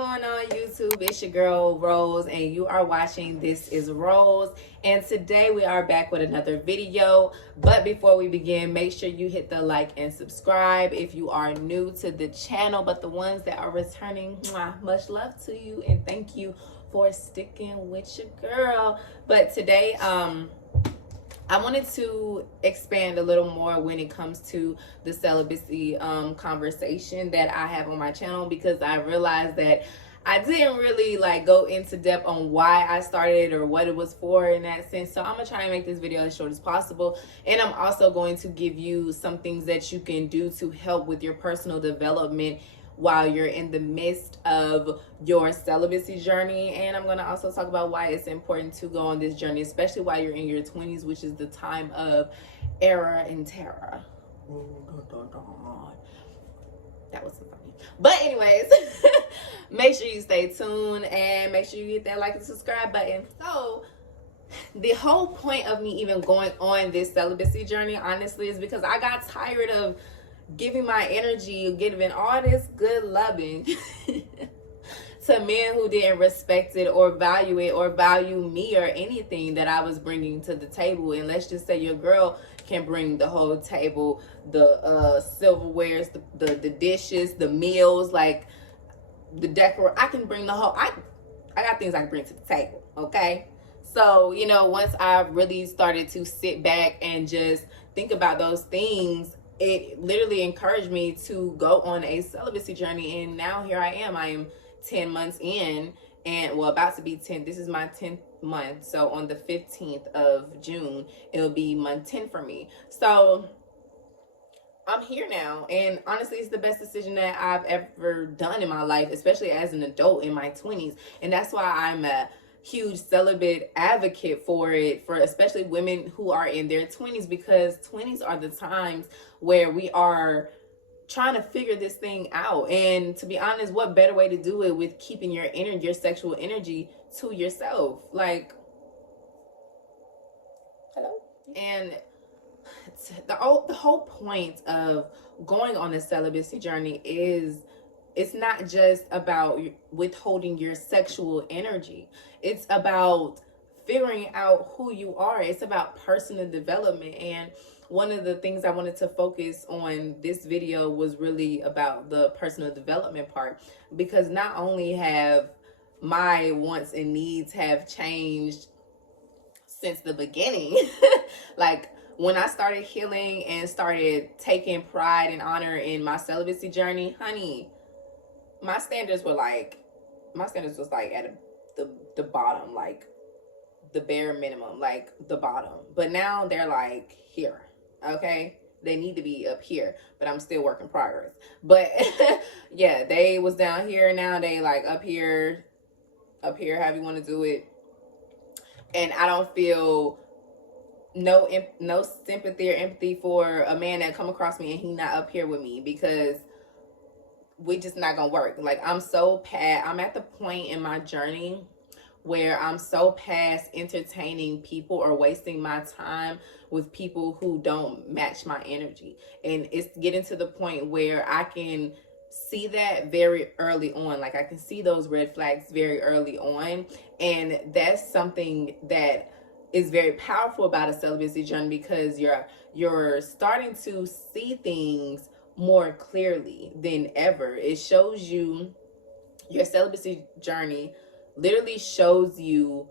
going on YouTube? It's your girl Rose and you are watching This is Rose, and today we are back with another video. But before we begin, make sure you hit the like and subscribe if you are new to the channel. But the ones that are returning, much love to you and thank you for sticking with your girl. But today I wanted to expand a little more when it comes to the celibacy conversation that I have on my channel, because I realized that I didn't really go into depth on why I started or what it was for in that sense. So I'm gonna try and make this video as short as possible, and I'm also going to give you some things that you can do to help with your personal development while you're in the midst of your celibacy journey. And I'm going to also talk about why it's important to go on this journey, especially while you're in your 20s, which is the time of error and terror. That was so funny. But anyways, make sure you stay tuned and make sure you hit that like and subscribe button. So the whole point of me even going on this celibacy journey, honestly, is because I got tired of giving my energy, giving all this good loving to men who didn't respect it or value it or value me or anything that I was bringing to the table. And let's just say your girl can bring the whole table, the silverwares, the dishes, the meals, like the decor. I can bring the whole, I got things I can bring to the table, okay? So, you know, once I really started to sit back and just think about those things, it literally encouraged me to go on a celibacy journey. And now here I am 10 months in, and well, about to be 10. This is my 10th month. So on the 15th of June, it'll be month 10 for me. So I'm here now, and honestly, it's the best decision that I've ever done in my life, especially as an adult in my 20s. And that's why I'm a huge celibate advocate for it, for especially women who are in their 20s, because 20s are the times where we are trying to figure this thing out. And to be honest, what better way to do it with keeping your energy, your sexual energy, to yourself? Like, hello. And the whole point of going on a celibacy journey is, it's not just about withholding your sexual energy. It's about figuring out who you are. It's about personal development. And one of the things I wanted to focus on this video was really about the personal development part, because not only have my wants and needs have changed since the beginning, like when I started healing and started taking pride and honor in my celibacy journey, honey, my standards was like at the bottom, like the bare minimum, like the bottom. But now they're like here, okay? They need to be up here, but I'm still work in progress. But yeah, they was down here, now they like up here, however you want to do it. And I don't feel no sympathy or empathy for a man that come across me and he not up here with me, because we just not gonna work. Like, I'm at the point in my journey where I'm so past entertaining people or wasting my time with people who don't match my energy. And it's getting to the point where I can see that very early on. Like, I can see those red flags very early on. And that's something that is very powerful about a celibacy journey, because you're starting to see things more clearly than ever. It shows you, your celibacy journey literally shows you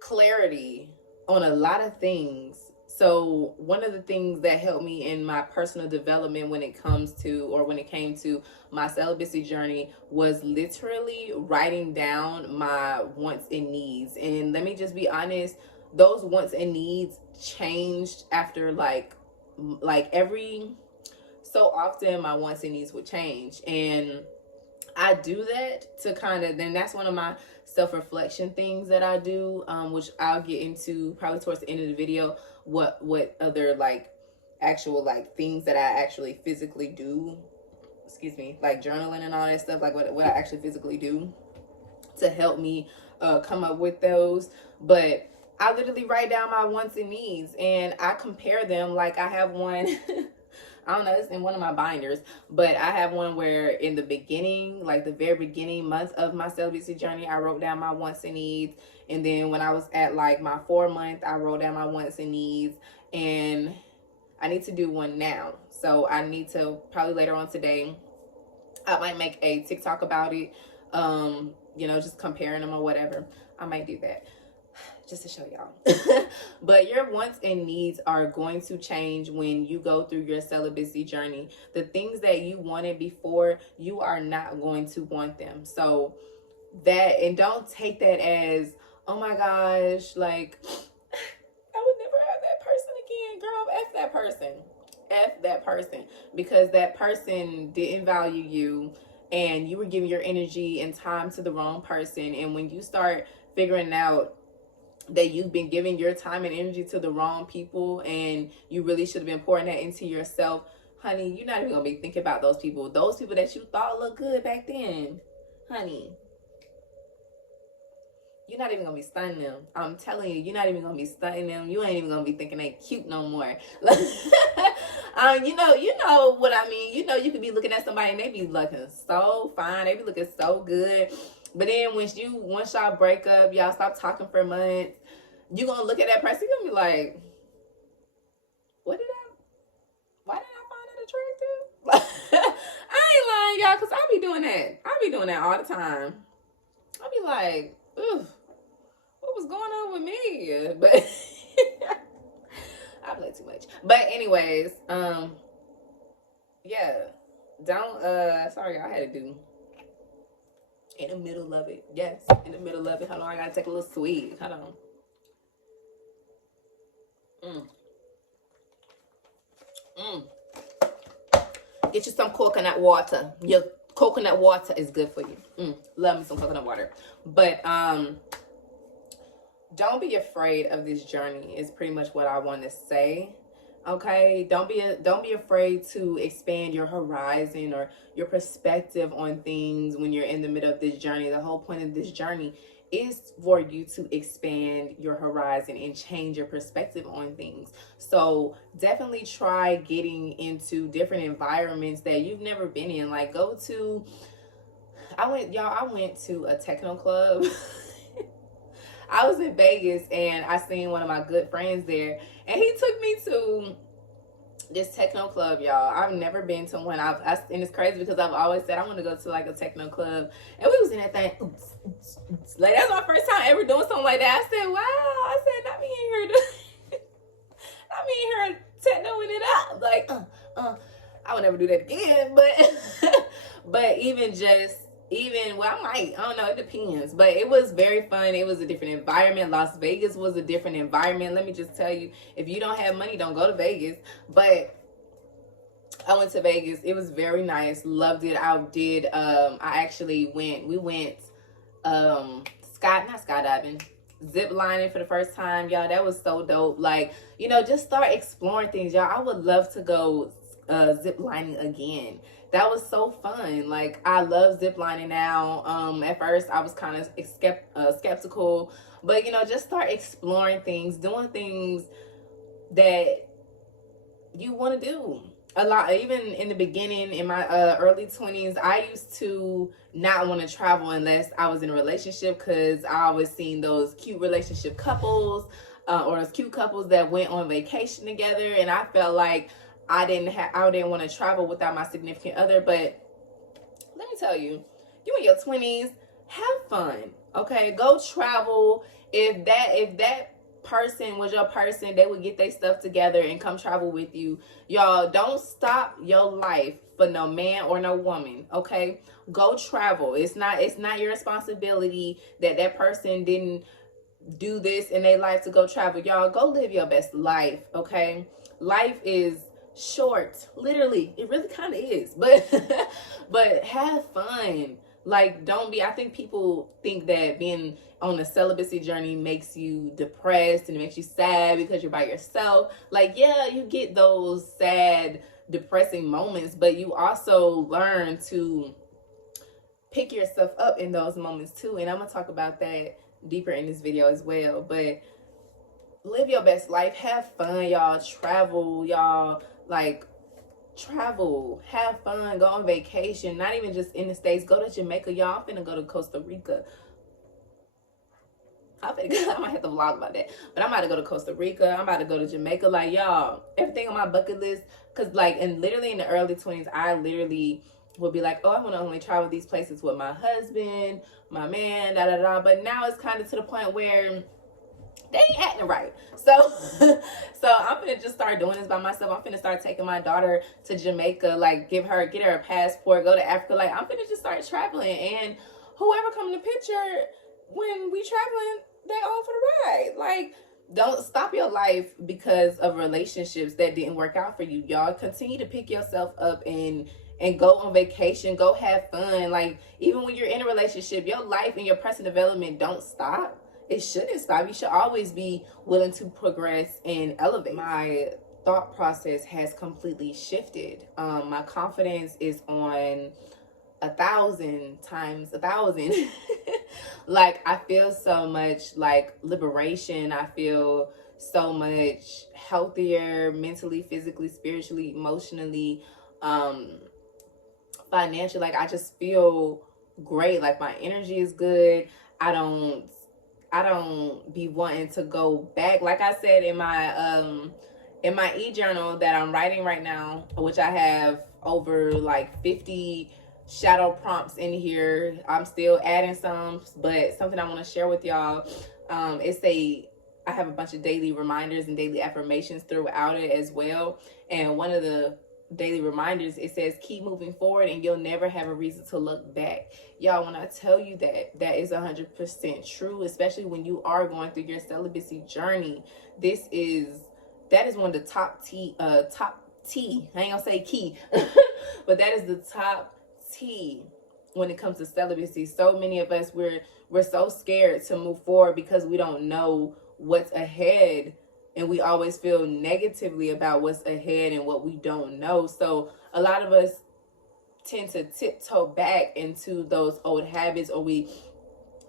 clarity on a lot of things. So one of the things that helped me in my personal development when it came to my celibacy journey was literally writing down my wants and needs. And let me just be honest, those wants and needs changed after like every so often my wants and needs would change. And I do that to kind of, then that's one of my self-reflection things that I do, which I'll get into probably towards the end of the video, what other actual things that I actually physically do, like journaling and all that stuff, like what I actually physically do to help me come up with those. But I literally write down my wants and needs, and I compare them. Like, I have one I don't know, it's in one of my binders, but I have one where in the beginning, like the very beginning month of my celibacy journey, I wrote down my wants and needs. And then when I was at like my 4 month, I wrote down my wants and needs. And I need to do one now. So I need to probably later on today, I might make a TikTok about it. You know, just comparing them or whatever. I might do that just to show y'all. But your wants and needs are going to change when you go through your celibacy journey. The things that you wanted before, you are not going to want them. So that, and don't take that as, oh my gosh, like I would never have that person again. Girl, F that person. F that person. Because that person didn't value you, and you were giving your energy and time to the wrong person. And when you start figuring out that you've been giving your time and energy to the wrong people, and you really should have been pouring that into yourself, honey, you're not even gonna be thinking about those people that you thought looked good back then. Honey, you're not even gonna be stunning them. I'm telling you, you're not even gonna be stunning them. You ain't even gonna be thinking they cute no more. You know what I mean. You know, you could be looking at somebody and they be looking so fine. They be looking so good. But then once y'all break up, y'all stop talking for months, you gonna look at that person, you're gonna be like, why did I find that attractive? I ain't lying, y'all, because I be doing that. I be doing that all the time. I be like, ugh, what was going on with me? But I play too much. But anyways, yeah. Don't sorry, I had to do in the middle of it. Yes, in the middle of it. Hold on, I gotta take a little swig. Hold on. Get you some coconut water. Your coconut water is good for you. Love me some coconut water. But don't be afraid of this journey is pretty much what I want to say. Okay, don't be afraid to expand your horizon or your perspective on things when you're in the middle of this journey. The whole point of this journey is for you to expand your horizon and change your perspective on things. So definitely try getting into different environments that you've never been in. Like I went to a techno club. I was in Vegas and I seen one of my good friends there, and he took me to this techno club, y'all. I've never been to one. And it's crazy because I've always said I want to go to like a techno club, and we was in that thing. Like that's my first time ever doing something like that. I said, wow. I said, not me in here, not me in here technoing it up. Like, I would never do that again. But well, I don't know, it depends. But it was very fun. It was a different environment. Las Vegas was a different environment. Let me just tell you, if you don't have money, don't go to Vegas. But I went to Vegas. It was very nice. Loved it. We went not skydiving, zip lining for the first time, y'all. That was so dope. Like, just start exploring things, y'all. I would love to go zip lining again. That was so fun. Like, I love zip lining now. At first I was kind of skeptical, but just start exploring things, doing things that you want to do. A lot, even in the beginning, in my early 20s, I used to not want to travel unless I was in a relationship, because I always seen those cute relationship couples or those cute couples that went on vacation together, and I felt like I didn't want to travel without my significant other. But let me tell you, you in your 20s, have fun. Okay, go travel. If that person was your person, they would get their stuff together and come travel with you. Y'all, don't stop your life for no man or no woman. Okay, go travel. It's not your responsibility that person didn't do this in their life to go travel. Y'all, go live your best life. Okay, life is short, literally. It really kind of is. But have fun. Like, I think people think that being on a celibacy journey makes you depressed and it makes you sad because you're by yourself. Like, yeah, you get those sad, depressing moments, but you also learn to pick yourself up in those moments too. And I'm gonna talk about that deeper in this video as well. But live your best life, have fun, y'all. Travel, y'all. Like, travel, have fun, go on vacation, not even just in the States. Go to Jamaica, y'all. I'm finna go to Costa Rica. I might have to vlog about that, but I'm about to go to Costa Rica. I'm about to go to Jamaica. Like, y'all, everything on my bucket list. Because, like, and literally in the early 20s, I literally would be like, oh, I want to only travel these places with my husband, my man, da da da. But now it's kind of to the point where they ain't acting right. So so I'm gonna just start doing this by myself. I'm gonna start taking my daughter to Jamaica, like get her a passport, go to Africa. Like, I'm gonna just start traveling, and whoever come in the picture when we traveling, they all for the ride. Like, don't stop your life because of relationships that didn't work out for you. Y'all continue to pick yourself up and go on vacation, go have fun. Like, even when you're in a relationship, your life and your personal development don't stop. It shouldn't stop. You should always be willing to progress and elevate. My thought process has completely shifted. My confidence is on 1,000 times 1,000. Like, I feel so much like liberation. I feel so much healthier mentally, physically, spiritually, emotionally, financially. Like, I just feel great. Like, my energy is good. I don't be wanting to go back. Like I said in my ejournal that I'm writing right now, which I have over like 50 shadow prompts in here. I'm still adding some, but something I want to share with y'all. I have a bunch of daily reminders and daily affirmations throughout it as well. And one of the daily reminders, it says, keep moving forward and you'll never have a reason to look back. Y'all, when I tell you that is 100% true, especially when you are going through your celibacy journey. That is one of the top T, I ain't gonna say key, but that is the top T when it comes to celibacy. So many of us, we're so scared to move forward because we don't know what's ahead, and we always feel negatively about what's ahead and what we don't know. So a lot of us tend to tiptoe back into those old habits, or we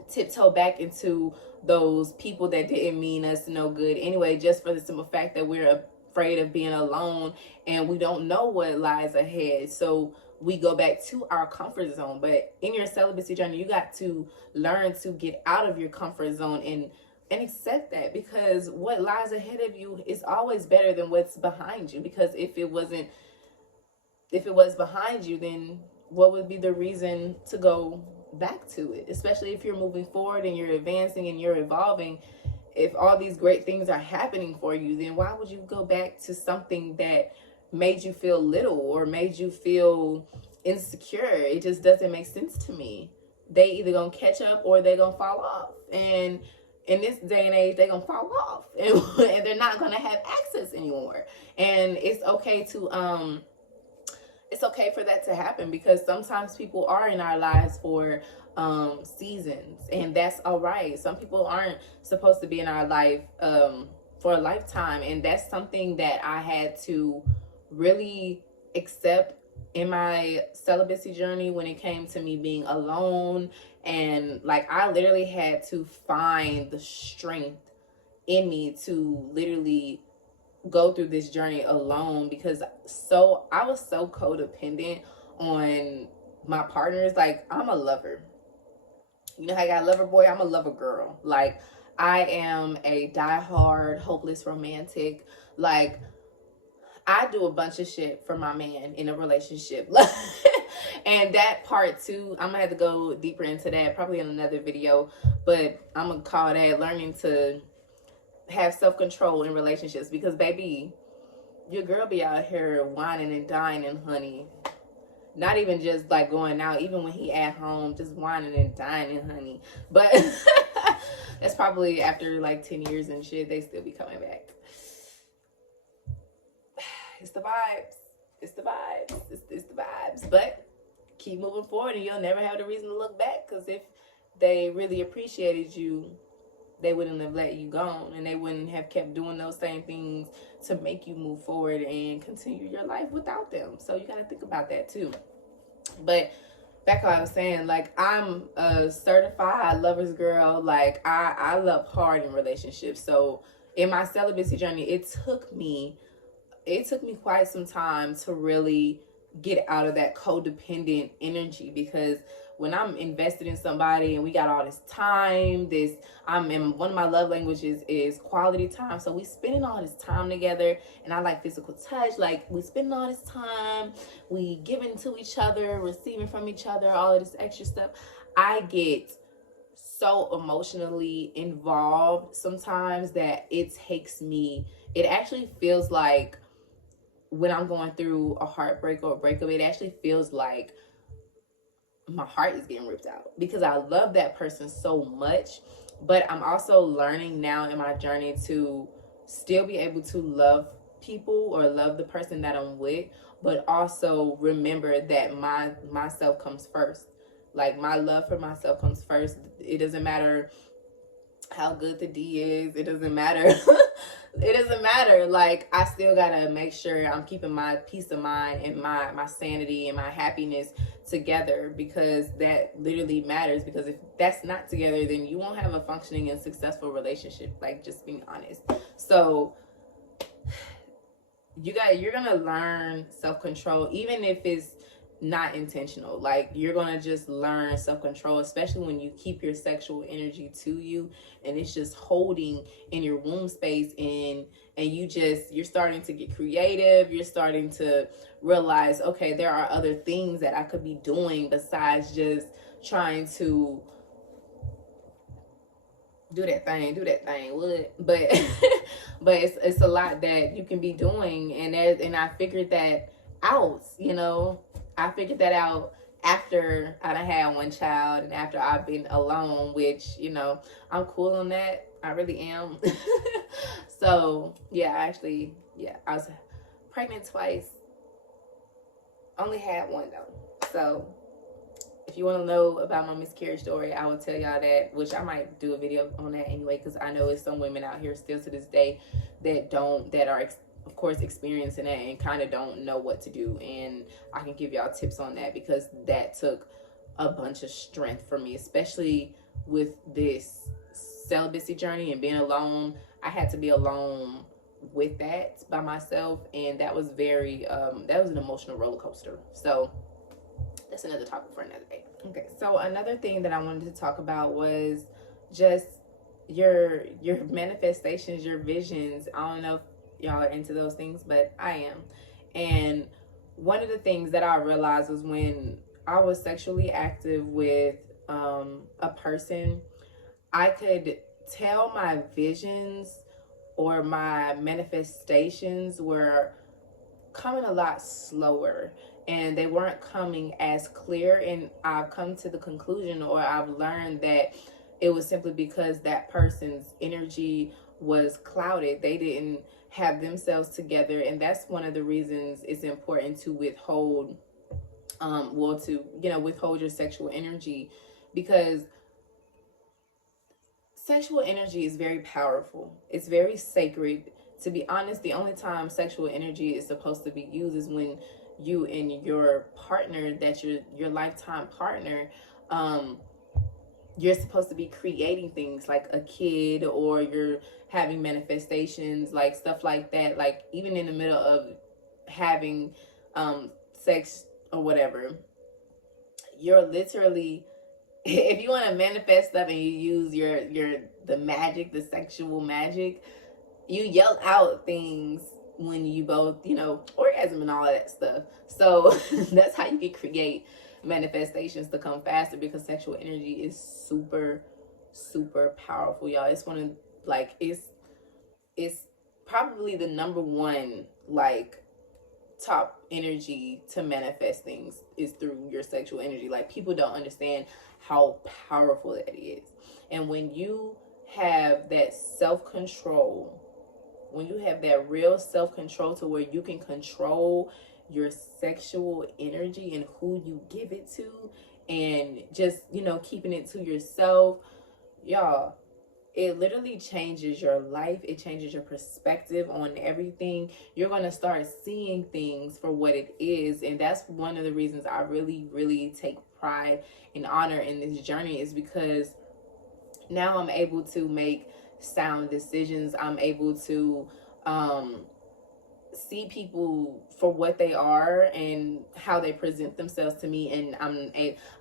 tiptoe back into those people that didn't mean us no good anyway, just for the simple fact that we're afraid of being alone and we don't know what lies ahead. So we go back to our comfort zone. But in your celibacy journey, you got to learn to get out of your comfort zone and accept that, because what lies ahead of you is always better than what's behind you. Because if it was behind you, then what would be the reason to go back to it? Especially if you're moving forward and you're advancing and you're evolving. If all these great things are happening for you, then why would you go back to something that made you feel little or made you feel insecure? It just doesn't make sense to me. They either gonna catch up or they're gonna fall off. And in this day and age, they're gonna fall off and they're not gonna have access anymore. And it's okay for that to happen, because sometimes people are in our lives for seasons, and that's all right. Some people aren't supposed to be in our life for a lifetime, and that's something that I had to really accept in my celibacy journey when it came to me being alone. And like, I literally had to find the strength in me to literally go through this journey alone, because I was so codependent on my partners. Like, I'm a lover. You know how I got a lover boy? I'm a lover girl. Like, I am a diehard, hopeless romantic. Like, I do a bunch of shit for my man in a relationship. And that part too, I'm gonna have to go deeper into that probably in another video, but I'm gonna call that learning to have self-control in relationships. Because baby, your girl be out here whining and dining, honey. Not even just like going out, even when he at home, just whining and dining, honey. But that's probably after like 10 years and shit, they still be coming back. It's the vibes. It's the vibes. It's the vibes. But keep moving forward and you'll never have the reason to look back. Because if they really appreciated you, they wouldn't have let you go, and they wouldn't have kept doing those same things to make you move forward and continue your life without them. So you got to think about that too. But back to what I was saying, like, I'm a certified lover's girl. Like, I love hard in relationships. So in my celibacy journey, it took me it took me quite some time to really get out of that codependent energy, because when I'm invested in somebody and we got all this time, I'm in, one of my love languages is quality time. So we spending all this time together, and I like physical touch. Like, we spending all this time, we giving to each other, receiving from each other, all of this extra stuff. I get so emotionally involved sometimes that it actually feels like, when I'm going through a heartbreak or a breakup, it actually feels like my heart is getting ripped out, because I love that person so much. But I'm also learning now in my journey to still be able to love people or love the person that I'm with, but also remember that myself comes first. Like, my love for myself comes first. It doesn't matter how good the D is. It doesn't matter. It doesn't matter. Like, I still gotta make sure I'm keeping my peace of mind and my sanity and my happiness together, because that literally matters. Because if that's not together, then you won't have a functioning and successful relationship. Like, just being honest. So you're gonna learn self-control, even if it's not intentional. Like, you're gonna just learn self-control, especially when you keep your sexual energy to you, and it's just holding in your womb space, and you're starting to get creative. You're starting to realize, okay, there are other things that I could be doing besides just trying to do that thing what, but but it's a lot that you can be doing, and I figured that out. I figured that out after I had one child and after I've been alone, which, I'm cool on that. I really am. So yeah, I was pregnant twice, only had one though. So if you want to know about my miscarriage story, I will tell y'all that, which I might do a video on that anyway, because I know it's some women out here still to this day that are of course experiencing that and kind of don't know what to do. And I can give y'all tips on that, because that took a bunch of strength for me, especially with this celibacy journey and being alone. I had to be alone with that by myself, and that was that was an emotional roller coaster. So that's another topic for another day. Okay, so another thing that I wanted to talk about was just your manifestations, your visions. I don't know if y'all are into those things, but I am. And one of the things that I realized was, when I was sexually active with a person, I could tell my visions or my manifestations were coming a lot slower, and they weren't coming as clear. And I've come to the conclusion, or I've learned, that it was simply because that person's energy was clouded. They didn't have themselves together, and that's one of the reasons it's important to withhold withhold your sexual energy, because sexual energy is very powerful. It's very sacred. To be honest, the only time sexual energy is supposed to be used is when you and your partner, that's your lifetime partner, you're supposed to be creating things like a kid, or you're having manifestations, like stuff like that. Like, even in the middle of having sex or whatever, you're literally, if you want to manifest stuff and you use the magic, the sexual magic, you yell out things when you both, orgasm and all of that stuff. So that's how you can create manifestations to come faster, because sexual energy is super, super powerful, y'all. It's one of, like, it's probably the number one, like, top energy to manifest things is through your sexual energy. Like, people don't understand how powerful that is. And when you have that self-control, when you have that real self-control to where you can control your sexual energy and who you give it to, and just, keeping it to yourself, y'all, it literally changes your life. It changes your perspective on everything. You're going to start seeing things for what it is. And that's one of the reasons I really, really take pride and honor in this journey, is because now I'm able to make sound decisions. I'm able to see people for what they are and how they present themselves to me, and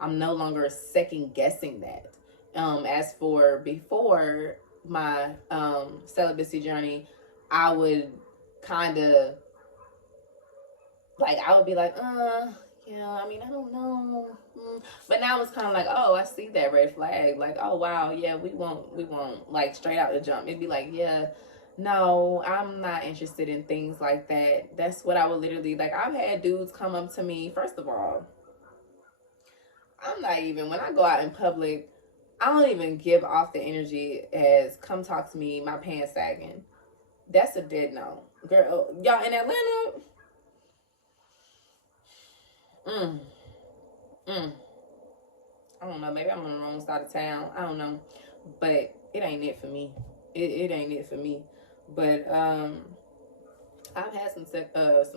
I'm no longer second guessing that. As for before my celibacy journey, I would kind of like, I would be like, yeah, I mean, I don't know. But now it's kind of like, oh, I see that red flag. Like, oh, wow, yeah, we won't, like, straight out the jump. It'd be like, yeah, no, I'm not interested in things like that. That's what I would literally, like, I've had dudes come up to me. First of all, I'm not even, when I go out in public, I don't even give off the energy as come talk to me, my pants sagging. That's a dead no. Girl, y'all in Atlanta? Mm, mm. I don't know. Maybe I'm on the wrong side of town. I don't know. But it ain't it for me. It ain't it for me. But I've had some fine ass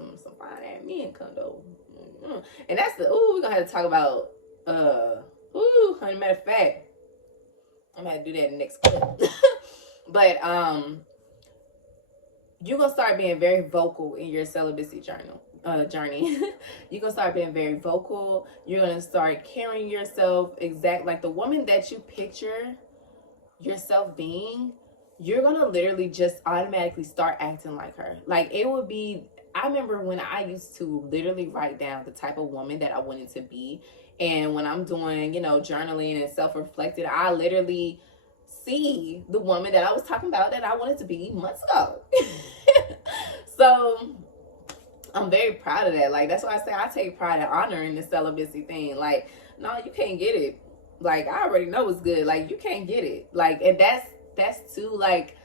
men come though. And that's the we're gonna have to talk about honey, matter of fact, I'm gonna have to do that in the next clip. But you're gonna start being very vocal in your celibacy journey. You're gonna start being very vocal. You're gonna start carrying yourself exact like the woman that you picture yourself being. You're gonna literally just automatically start acting like her. Like, it would be, I remember when I used to literally write down the type of woman that I wanted to be, and when I'm doing, journaling and self-reflected, I literally see the woman that I was talking about that I wanted to be months ago. So I'm very proud of that. Like, that's why I say I take pride and honor in the celibacy thing. Like, no, you can't get it. Like, I already know it's good. Like, you can't get it. Like, and that's too, like,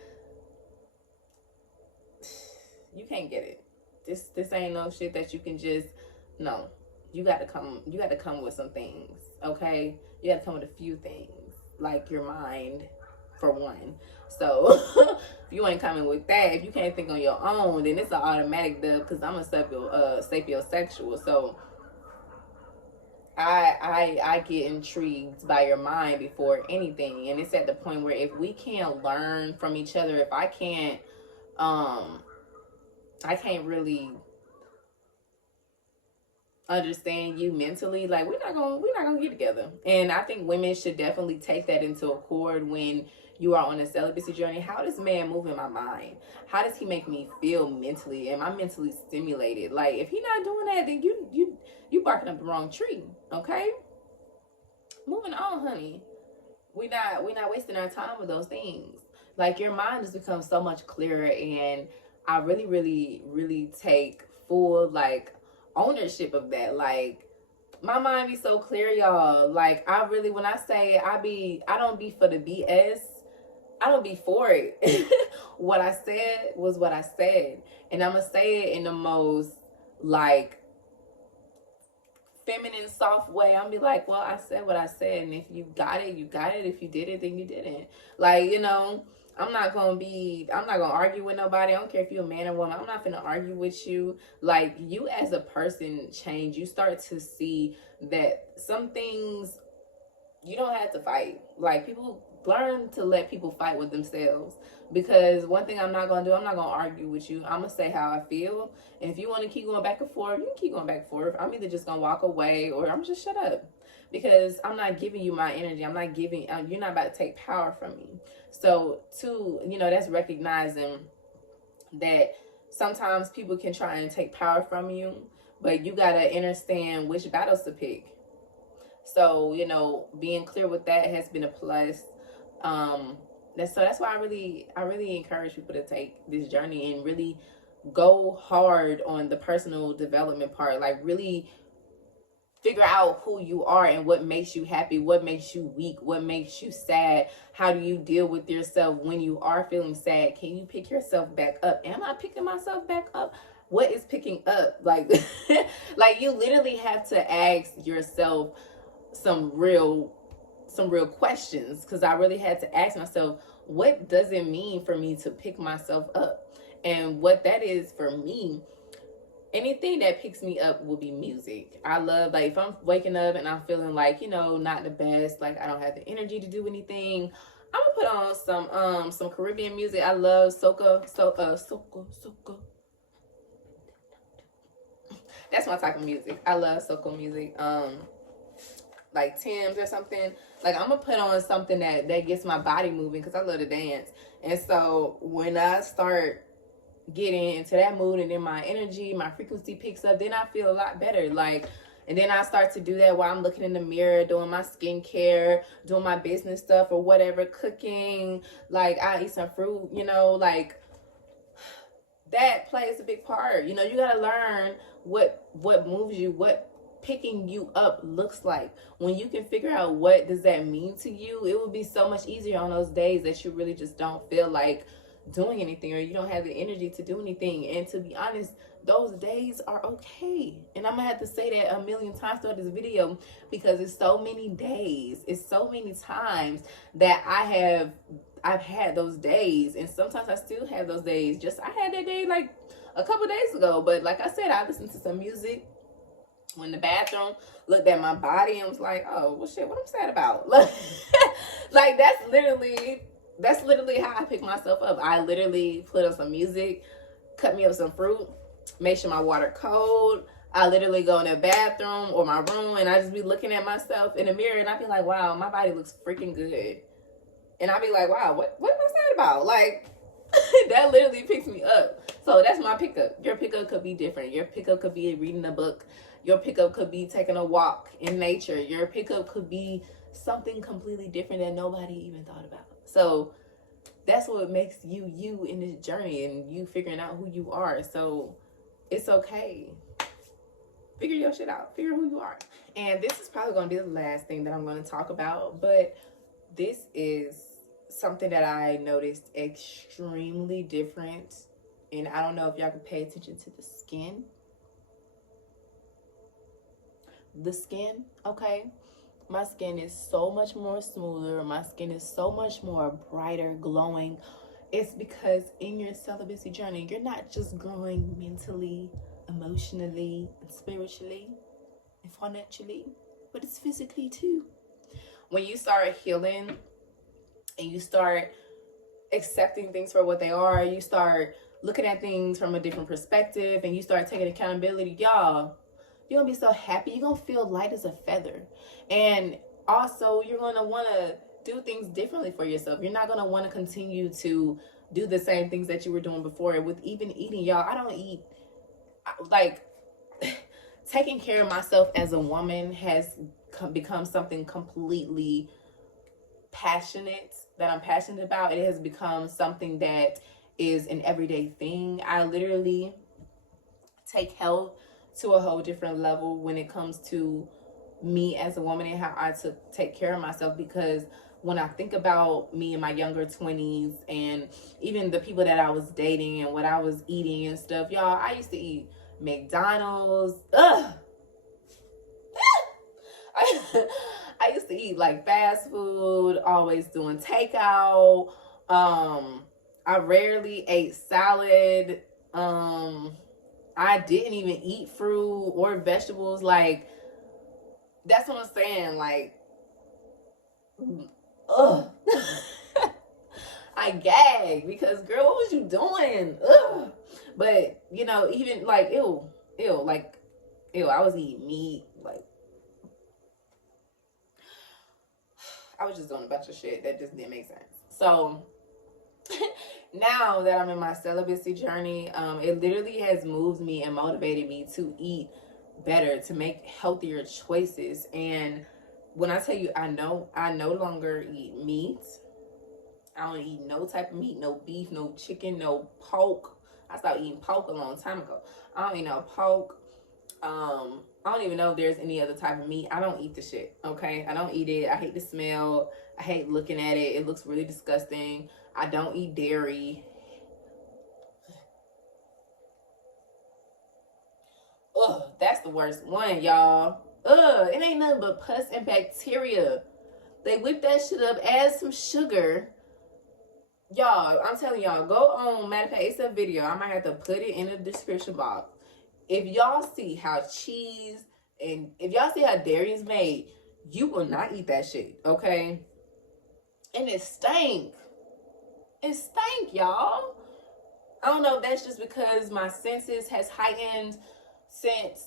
you can't get it. This ain't no shit that you can just, no. You got to come with some things, okay? You got to come with a few things, like your mind, for one. So if you ain't coming with that, if you can't think on your own, then it's an automatic dub, because I'm a sapiosexual. So I get intrigued by your mind before anything. And it's at the point where if we can't learn from each other, if I can't really understand you mentally, like, we're not gonna get together. And I think women should definitely take that into accord when you are on a celibacy journey. How does man move in my mind? How does he make me feel mentally? Am I mentally stimulated? Like, if he not doing that, then you barking up the wrong tree. Okay, moving on, honey. We not wasting our time with those things. Like, your mind has become so much clearer, and I really, really, really take full, like, ownership of that. Like, my mind be so clear, y'all. Like, I really, when I say I don't be for the BS. I don't be for it. What I said was what I said, and I'm gonna say it in the most, like, feminine, soft way. I'm be like, well, I said what I said, and if you got it, you got it. If you did it, then you didn't. Like, I'm not gonna argue with nobody. I don't care if you're a man or woman. I'm not gonna argue with you. Like, you as a person change. You start to see that some things you don't have to fight. Like, people learn to let people fight with themselves. Because one thing I'm not gonna do, I'm not gonna argue with you. I'm gonna say how I feel. And if you want to keep going back and forth, you can keep going back and forth. I'm either just gonna walk away, or I'm just shut up. Because I'm not giving you my energy. I'm not giving, you're not about to take power from me. So, two, that's recognizing that sometimes people can try and take power from you, but you gotta understand which battles to pick. So, being clear with that has been a plus. That's why I really encourage people to take this journey and really go hard on the personal development part. Like, really figure out who you are and what makes you happy, what makes you weak, what makes you sad. How do you deal with yourself when you are feeling sad? Can you pick yourself back up? Am I picking myself back up? What is picking up? Like, like, you literally have to ask yourself some real questions, because I really had to ask myself, what does it mean for me to pick myself up? And what that is for me, anything that picks me up will be music. I love, like, if I'm waking up and I'm feeling like, not the best, like, I don't have the energy to do anything, I'm gonna put on some Caribbean music. I love soca. That's my type of music. I love soca music. Like Tim's or something. Like I'm gonna put on something that gets my body moving because I love to dance. And so when I start getting into that mood and then my energy, my frequency picks up, then I feel a lot better. Like, and then I start to do that while I'm looking in the mirror, doing my skincare, doing my business stuff or whatever, cooking. Like I eat some fruit, you know, like that plays a big part. You know, you gotta learn what moves you, what picking you up looks like. When you can figure out what does that mean to you, it will be so much easier on those days that you really just don't feel like doing anything or you don't have the energy to do anything. And to be honest, those days are okay. And I'm gonna have to say that a million times throughout this video because it's so many days, it's so many times that I've had those days, and sometimes I still have those days. Just I had that day like a couple days ago, but like I said, I listened to some music in the bathroom, looked at my body and was like, oh well shit, what I'm sad about. Like that's literally how I pick myself up. I literally put on some music, cut me up some fruit, make sure my water cold. I literally go in the bathroom or my room and I just be looking at myself in the mirror and I be like, wow, my body looks freaking good. And I be like, wow, what am I sad about? Like that literally picks me up. So that's my pickup. Your pickup could be different. Your pickup could be reading a book. Your pickup could be taking a walk in nature. Your pickup could be something completely different that nobody even thought about. So that's what makes you in this journey and you figuring out who you are. So it's okay. Figure your shit out. Figure who you are. And this is probably going to be the last thing that I'm going to talk about. But this is something that I noticed extremely different. And I don't know if y'all can pay attention to the skin. The skin, okay? My skin is so much more smoother. My skin is so much more brighter, glowing. It's because in your celibacy journey, you're not just growing mentally, emotionally, and spiritually, and financially, but it's physically too. When you start healing and you start accepting things for what they are, you start looking at things from a different perspective, and you start taking accountability, y'all, you're gonna be so happy. You're gonna feel light as a feather. And also you're gonna wanna do things differently for yourself. You're not gonna wanna continue to do the same things that you were doing before. With even eating, y'all, I don't eat, like, taking care of myself as a woman has become something completely passionate, that I'm passionate about. It has become something that is an everyday thing. I literally take health to a whole different level when it comes to me as a woman and how I take care of myself, because when I think about me in my younger 20s and even the people that I was dating and what I was eating and stuff, y'all, I used to eat McDonald's. I used to eat like fast food, always doing takeout. I rarely ate salad. I didn't even eat fruit or vegetables. Like, that's what I'm saying. Like, ugh. I gag because, girl, what was you doing? Ugh. But, you know, even like, ew, I was eating meat. Like, I was just doing a bunch of shit that just didn't make sense. So now that I'm in my celibacy journey, it literally has moved me and motivated me to eat better, to make healthier choices. And when I tell you, I no longer eat meat. I don't eat no type of meat, no beef, no chicken, no pork. I stopped eating pork a long time ago. I don't eat no pork. I don't even know if there's any other type of meat. I don't eat the shit, okay? I don't eat it. I hate the smell. I hate looking at it. It looks really disgusting. I don't eat dairy. Ugh, that's the worst one, y'all. Ugh, it ain't nothing but pus and bacteria. They whip that shit up, add some sugar. Y'all, I'm telling y'all, go on, matter of fact, it's a video. I might have to put it in the description box. If y'all see how cheese and if y'all see how dairy is made, you will not eat that shit, okay? And it stank. It stank, y'all. I don't know if that's just because my senses has heightened since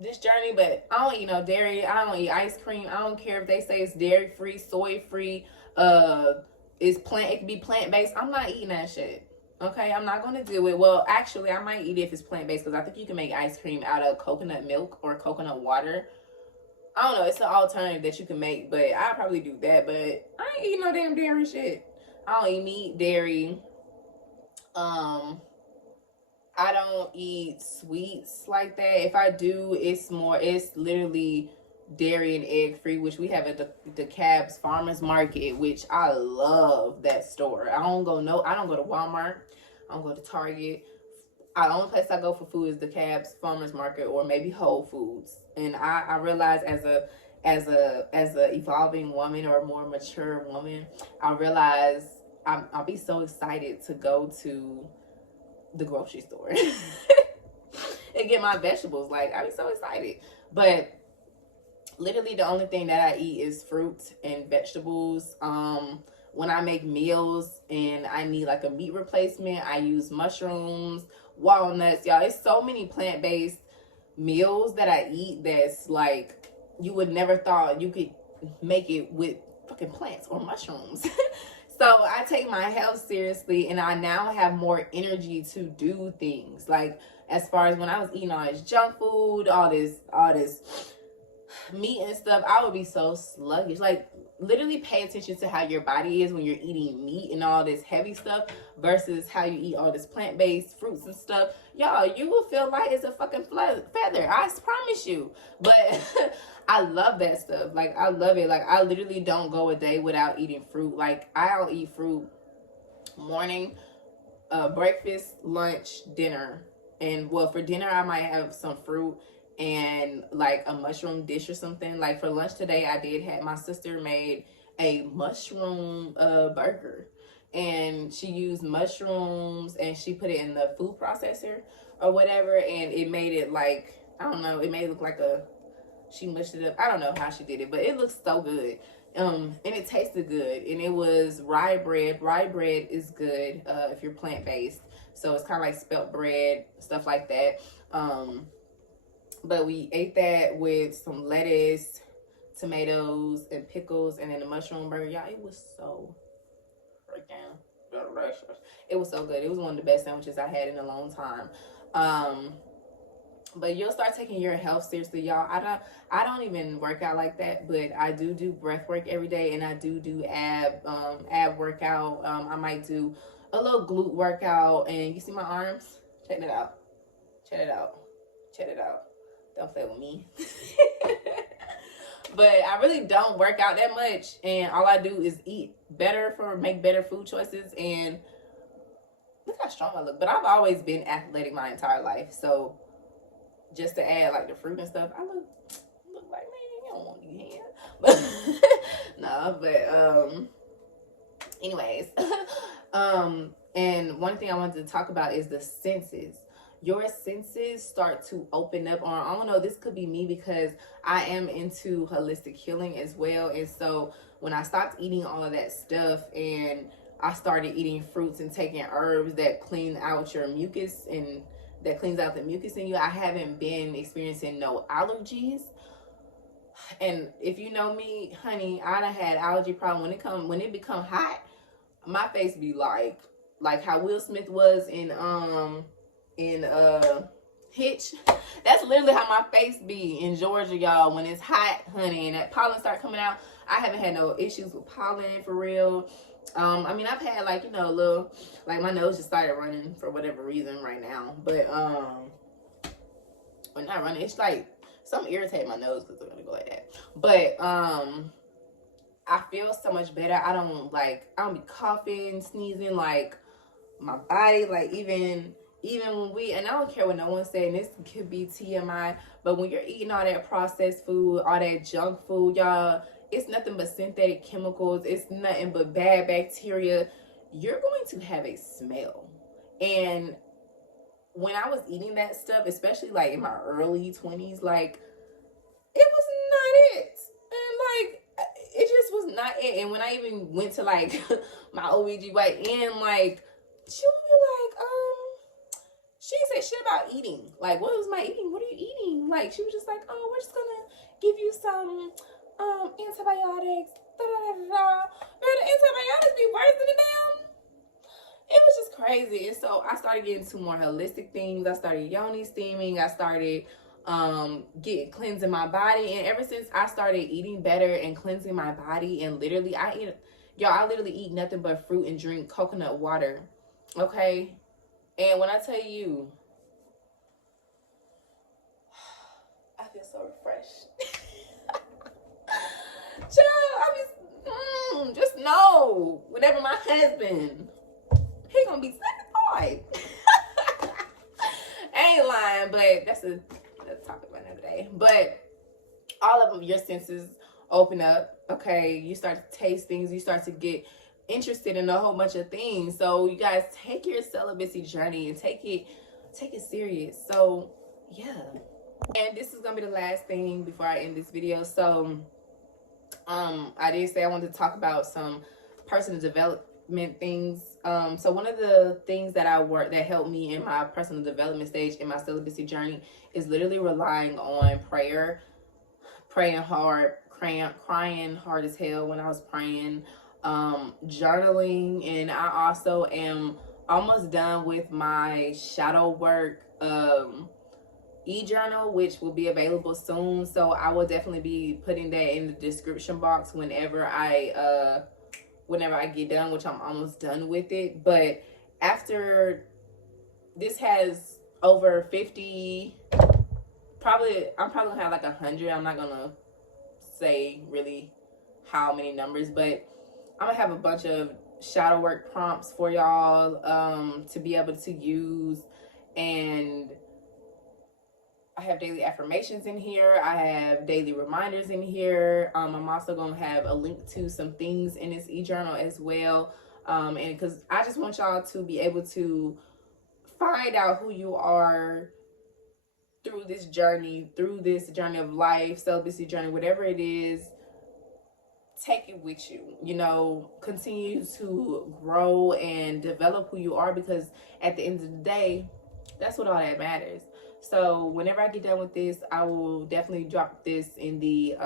this journey, but I don't eat no dairy. I don't eat ice cream. I don't care if they say it's dairy free, soy free, it's plant. It can be plant based. I'm not eating that shit. Okay, I'm not gonna do it. Well, actually, I might eat it if it's plant based because I think you can make ice cream out of coconut milk or coconut water. I don't know. It's an alternative that you can make, but I'll probably do that. But I ain't eating no damn dairy shit. I don't eat meat, dairy. I don't eat sweets like that. If I do, it's literally dairy and egg free, which we have at the Cabs Farmers Market, which I love that store. I don't go to Walmart. I don't go to Target. The only place I go for food is the Cabs Farmers Market or maybe Whole Foods. And I realize as a evolving woman or a more mature woman, I realize I'll be so excited to go to the grocery store and get my vegetables. Like, I'd be so excited. But literally the only thing that I eat is fruit and vegetables. When I make meals and I need like a meat replacement, I use mushrooms, walnuts. Y'all, it's so many plant-based meals that I eat that's like you would never thought you could make it with fucking plants or mushrooms. So I take my health seriously, and I now have more energy to do things. Like, as far as when I was eating all this junk food, all this meat and stuff, I would be so sluggish. Like, literally pay attention to how your body is when you're eating meat and all this heavy stuff versus how you eat all this plant-based fruits and stuff. Y'all, you will feel light as a fucking feather. I promise you. But I love that stuff. Like, I love it. Like, I literally don't go a day without eating fruit. Like, I'll eat fruit morning, breakfast, lunch, dinner. And, well, for dinner, I might have some fruit and like a mushroom dish or something. Like for lunch today, my sister made a mushroom burger, and she used mushrooms and she put it in the food processor or whatever, and it made it like, I don't know, it made it look like she mushed it up. I don't know how she did it, but it looks so good. And it tasted good, and it was rye bread. Rye bread is good if you're plant-based, so it's kind of like spelt bread, stuff like that. But we ate that with some lettuce, tomatoes, and pickles, and then the mushroom burger. Y'all, it was so freaking delicious. It was so good. It was one of the best sandwiches I had in a long time. But you'll start taking your health seriously, y'all. I don't even work out like that, but I do breath work every day, and I do ab workout. I might do a little glute workout, and you see my arms? Check it out. Check it out. Check it out. Don't play with me. But I really don't work out that much, and all I do is eat better make better food choices. And look how strong I look. But I've always been athletic my entire life, so just to add like the fruit and stuff, I look like, man, you don't want these hands. But no, but anyways, and one thing I wanted to talk about is the senses. Your senses start to open up, or I don't know, this could be me because I am into holistic healing as well. And so when I stopped eating all of that stuff and I started eating fruits and taking herbs that clean out your mucus and that cleans out the mucus in you, I haven't been experiencing no allergies. And if you know me, honey, I done had allergy problem when it become hot, my face be like how Will Smith was in Hitch. That's literally how my face be in Georgia, y'all, when it's hot, honey, and that pollen start coming out. I haven't had no issues with pollen for real. I mean, I've had like, a little, like my nose just started running for whatever reason right now, but or not running, it's like something irritate my nose because they're gonna go like that. But I feel so much better. I don't be coughing, sneezing, like my body, like even when and I don't care what no one's saying, this could be TMI, but when you're eating all that processed food, all that junk food, y'all, it's nothing but synthetic chemicals. It's nothing but bad bacteria. You're going to have a smell. And when I was eating that stuff, especially like in my early 20s, like it was not it. And like it just was not it. And when I even went to like my OBGYN, like she would be like, she didn't say shit about eating. Like, what was my eating? What are you eating? Like, she was just like, oh, we're just gonna give you some antibiotics. Da, da, da, da. Girl, the antibiotics be worse than the damn. It was just crazy. And so I started getting to more holistic things. I started yoni steaming. I started cleansing my body. And ever since I started eating better and cleansing my body, and literally I literally eat nothing but fruit and drink coconut water. Okay? And when I tell you, I feel so refreshed. Child, just know, whenever my husband, he gonna be satisfied. I ain't lying, but that's a topic for another day. But all of your senses open up, okay? You start to taste things. You start to get interested in a whole bunch of things. So you guys take your celibacy journey and take it serious. So yeah. And this is gonna be the last thing before I end this video. So I did say I wanted to talk about some personal development things. So one of the things that that helped me in my personal development stage in my celibacy journey is literally relying on prayer, praying hard, crying hard as hell when I was praying, journaling, and I also am almost done with my shadow work ejournal, which will be available soon. So I will definitely be putting that in the description box whenever I get done, which I'm almost done with it. But after this has over 50, I'm probably gonna have like 100. I'm not gonna say really how many numbers, but I'm gonna have a bunch of shadow work prompts for y'all to be able to use. And I have daily affirmations in here. I have daily reminders in here. I'm also going to have a link to some things in this e-journal as well. And because I just want y'all to be able to find out who you are through this journey of life, celibacy journey, whatever it is. Take it with you, you know, continue to grow and develop who you are, because at the end of the day, that's what all that matters. So whenever I get done with this, I will definitely drop this in the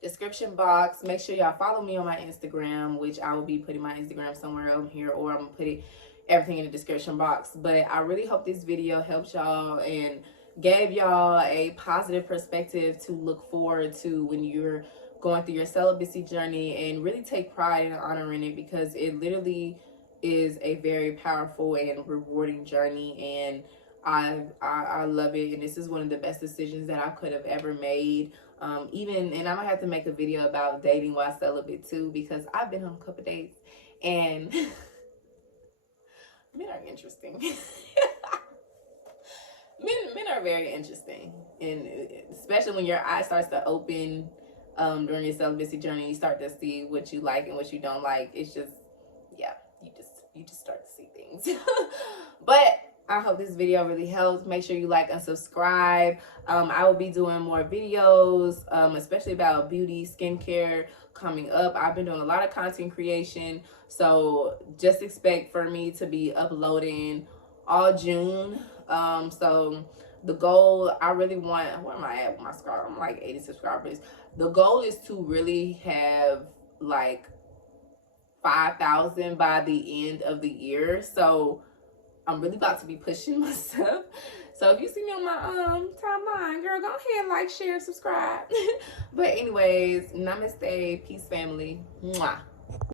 description box. Make sure y'all follow me on my Instagram, which I will be putting my Instagram somewhere on here, or I'm gonna put everything in the description box. But I really hope this video helped y'all and gave y'all a positive perspective to look forward to when you're going through your celibacy journey, and really take pride in honoring it, because it literally is a very powerful and rewarding journey. And I love it, and this is one of the best decisions that I could have ever made. And I'm gonna have to make a video about dating while celibate too, because I've been on a couple dates and men are interesting. men are very interesting, and especially when your eye starts to open during your celibacy journey, you start to see what you like and what you don't like. It's just, yeah, you just start to see things. But I hope this video really helps. Make sure you like and subscribe. I will be doing more videos, especially about beauty, skincare coming up. I've been doing a lot of content creation, so just expect for me to be uploading all June. So the goal, I really want, where am I at with my subscribers? I'm like 80 subscribers. The goal is to really have like 5,000 by the end of the year. So I'm really about to be pushing myself. So if you see me on my timeline, girl, go ahead, like, share, subscribe. But anyways, namaste, peace, family. Mwah.